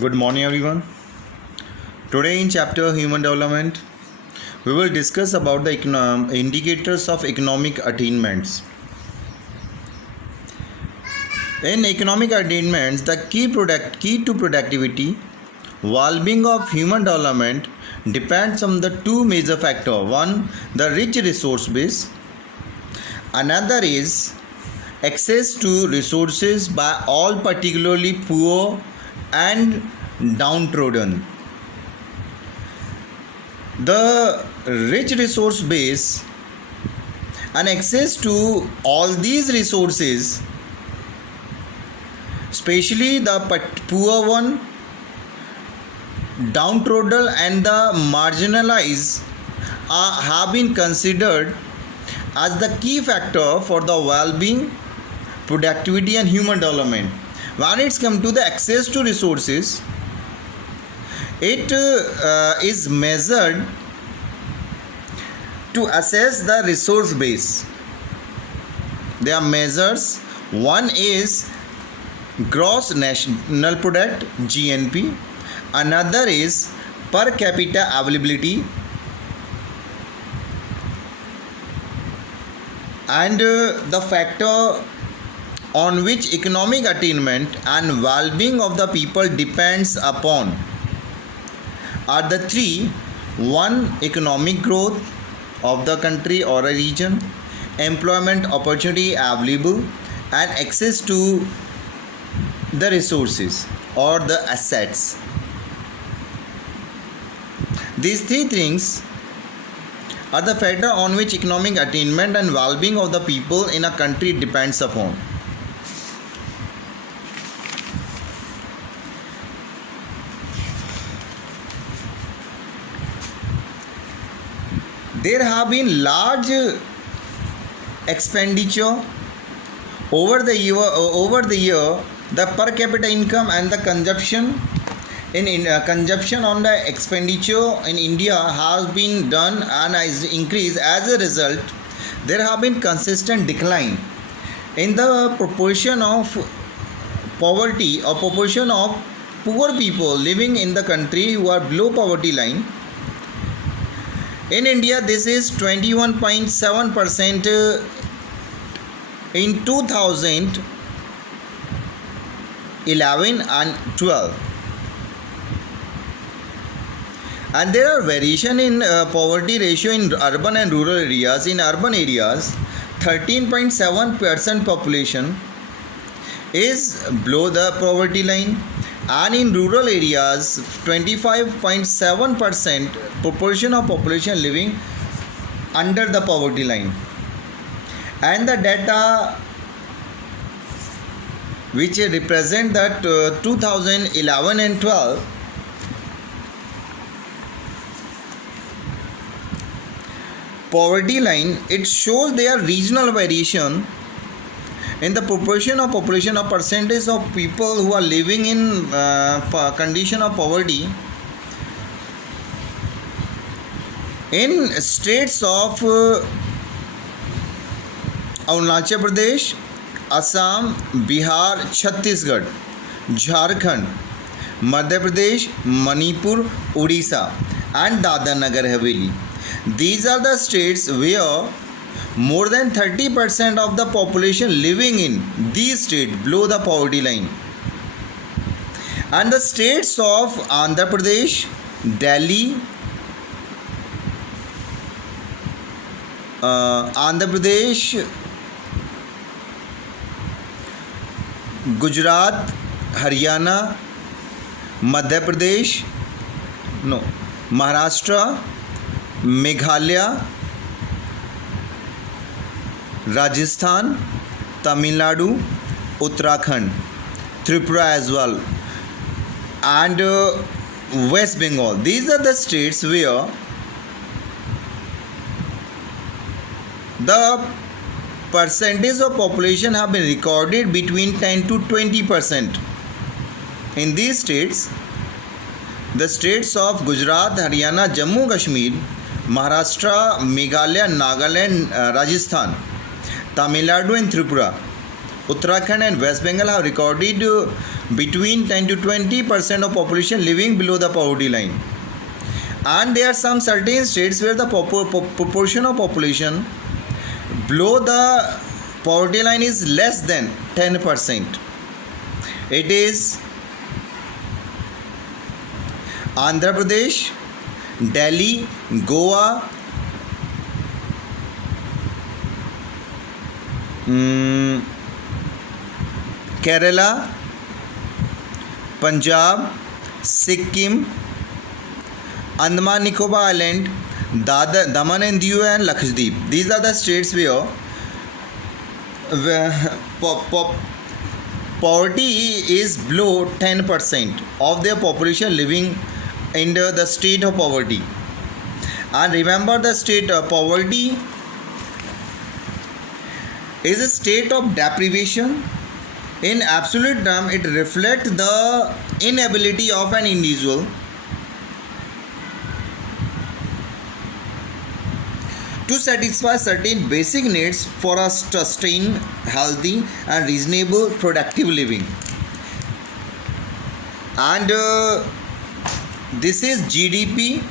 Good morning, everyone. Today, in chapter Human Development, we will discuss about the indicators of economic attainments. In economic attainments, the key to productivity, well-being of human development depends on the two major factors. One, the rich resource base. Another is access to resources by all, particularly poor and downtrodden. The rich resource base and access to all these resources, especially the poor one, downtrodden and the marginalized, have been considered as the key factor for the well-being, productivity and human development. When it's come to the access to resources, it is measured to assess the resource base. There are measures. One is gross national product, GNP. Another is per capita availability, and the factor on which economic attainment and well-being of the people depends upon are the three. One, economic growth of the country or a region, employment opportunity available, and access to the resources or the assets. These three things are the factor on which economic attainment and well-being of the people in a country depends upon. There have been large expenditure over the year. The per capita income and the consumption consumption on the expenditure in India has been done and has increased. As a result, there have been consistent decline in the proportion of poverty or proportion of poor people living in the country who are below poverty line. In India, this is 21.7% in 2011 and 12. And there are variation in poverty ratio in urban and rural areas. In urban areas, 13.7% population is below the poverty line, and in rural areas 25.7% proportion of population living under the poverty line. And the data which represent that 2011 and 12, poverty line, it shows their regional variation in the proportion of population or percentage of people who are living in condition of poverty in states of Arunachal Pradesh, Assam, Bihar, Chhattisgarh, Jharkhand, Madhya Pradesh, Manipur, Odisha and Dadar Nagar Haveli. These are the states where more than 30% of the population living in these states below the poverty line. And the states of Andhra Pradesh, Delhi, Andhra Pradesh, Gujarat, Haryana, Madhya Pradesh, Maharashtra, Meghalaya, Rajasthan, Tamil Nadu, Uttarakhand, Tripura as well, and West Bengal. These are the states where the percentage of population have been recorded between 10 to 20%. In these states, the states of Gujarat, Haryana, Jammu Kashmir, Maharashtra, Meghalaya, Nagaland, Rajasthan, Tamil Nadu and Tripura Uttarakhand and West Bengal have recorded between 10 to 20% of population living below the poverty line. And there are some certain states where the proportion of population below the poverty line is less than 10%. It is Andhra Pradesh, Delhi, Goa, Kerala, Punjab, Sikkim, Andaman Nicobar Island, Daman and Diu and Lakshadweep. These are the states where poverty is below 10% of their population living in the state of poverty. And remember, the state of poverty is a state of deprivation. In absolute term, it reflects the inability of an individual to satisfy certain basic needs for a sustained, healthy and reasonable productive living. And this is GDP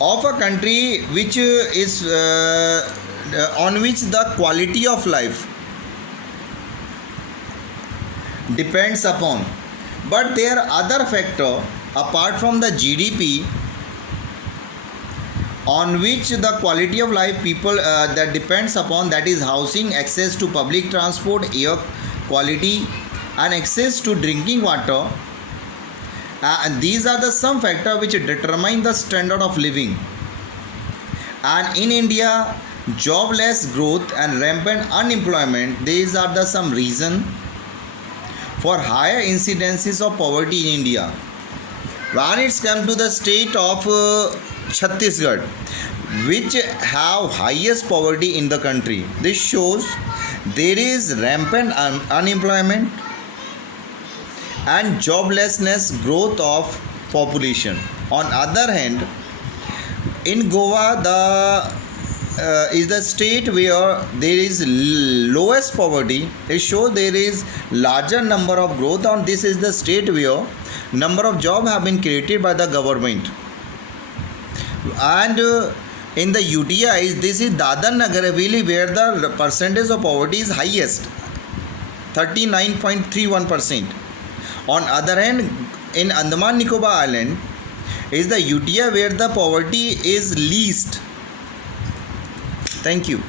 of a country which is on which the quality of life depends upon. But there are other factors apart from the GDP on which the quality of life people that depends upon, that is housing, access to public transport, air quality and access to drinking water. And these are the some factors which determine the standard of living. And in India, jobless growth and rampant unemployment, these are the some reason for higher incidences of poverty in India. When it's come to the state of Chhattisgarh, which have highest poverty in the country, this shows there is rampant unemployment and joblessness growth of population. On other hand, in Goa, is the state where there is lowest poverty. It shows there is larger number of growth, and this is the state where number of jobs have been created by the government. And in the UTIs, this is Dadar Nagar Haveli, where the percentage of poverty is highest, 39.31%. On other hand, in Andaman Nicobar Island is the UTI where the poverty is least. Thank you.